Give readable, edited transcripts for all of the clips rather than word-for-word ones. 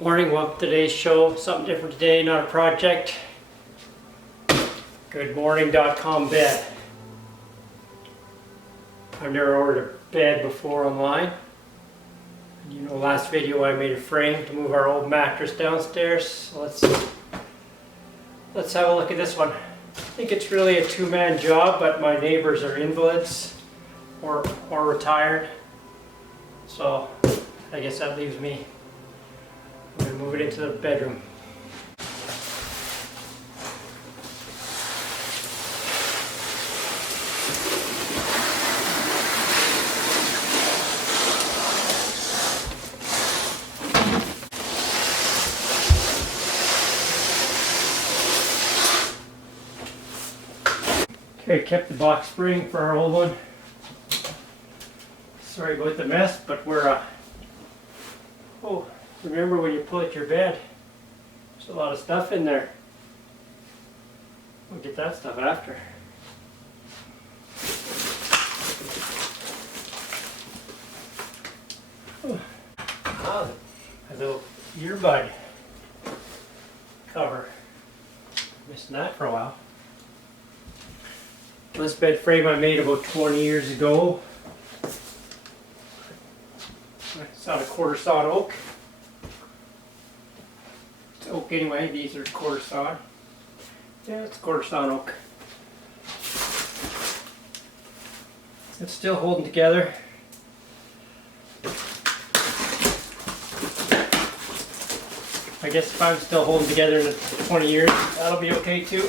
Morning, welcome to today's show. Something different today, not a project. Goodmorning.com bed. I've never ordered a bed before online. You know, last video I made a frame to move our old mattress downstairs. So let's have a look at this one. I think it's really a two-man job, but my neighbors are invalids or retired. So I guess that leaves me. I'm going to move it into the bedroom. Okay, kept the box spring for our old one. Sorry about the mess, but we're oh, remember when you pull at your bed, there's a lot of stuff in there. We'll get that stuff after. Oh, a little earbud cover. Missing that for a while. This bed frame I made about 20 years ago. It's out of quarter sawed oak. It's oak anyway, these are quarter sawed. Yeah, it's quarter sawed oak. It's still holding together. I guess if I'm still holding together in 20 years, that'll be okay too.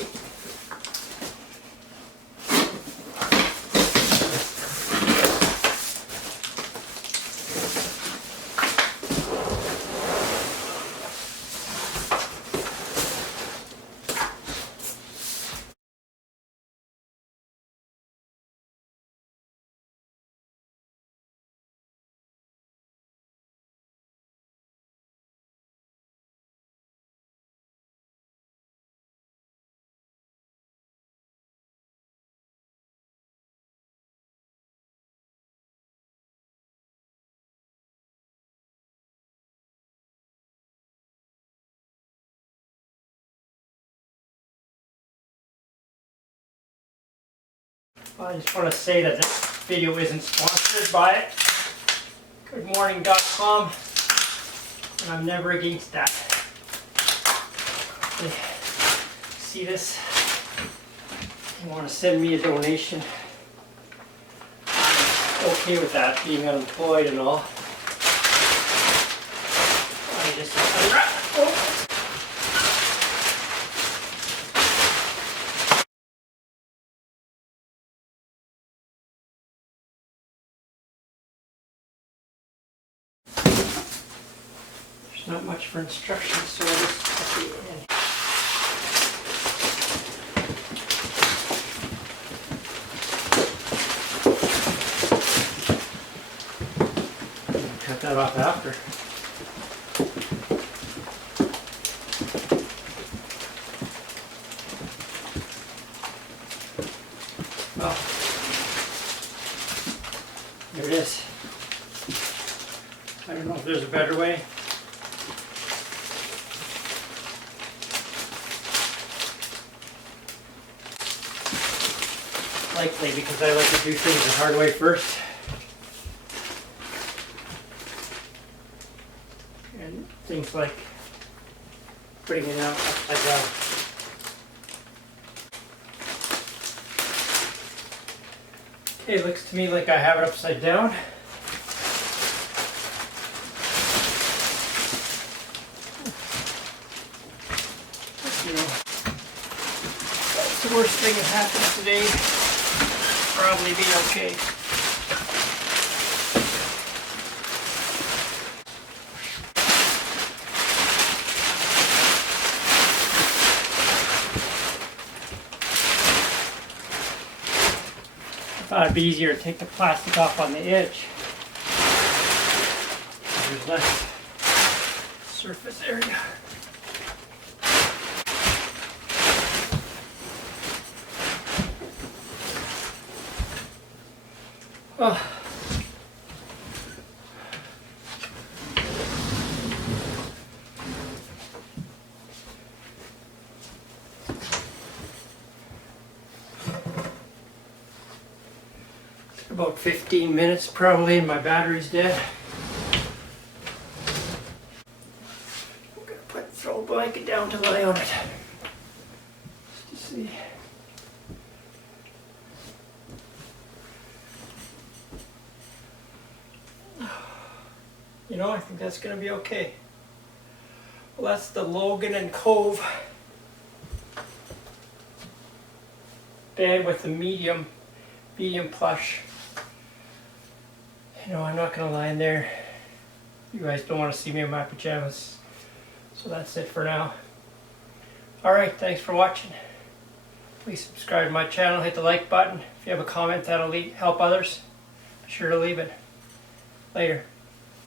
I just want to say that this video isn't sponsored by Goodmorning.com, and I'm never against that. If you see this, you want to send me a donation, I'm okay with that, being unemployed and all. I just unwrap. Oh. Not much for instructions, so I'll just put it in. Cut that off after. Oh, there it is. I don't know if there's a better way. Likely because I like to do things the hard way first. And things like putting it out upside down. Okay, it looks to me like I have it upside down. You know, that's the worst thing that happened today. Probably be okay. I thought it'd be easier to take the plastic off on the edge. There's less surface area. Oh. about 15 minutes probably, and my battery's dead. I'm gonna throw a blanket down to lie on it. Just to see. You know, I think that's gonna be okay. Well, that's the Logan and Cove bed with the medium plush. You know, I'm not gonna lie in there. You guys don't want to see me in my pajamas. So that's it for now. Alright, thanks for watching. Please subscribe to my channel, hit the like button. If you have a comment that'll help others, be sure to leave it. Later.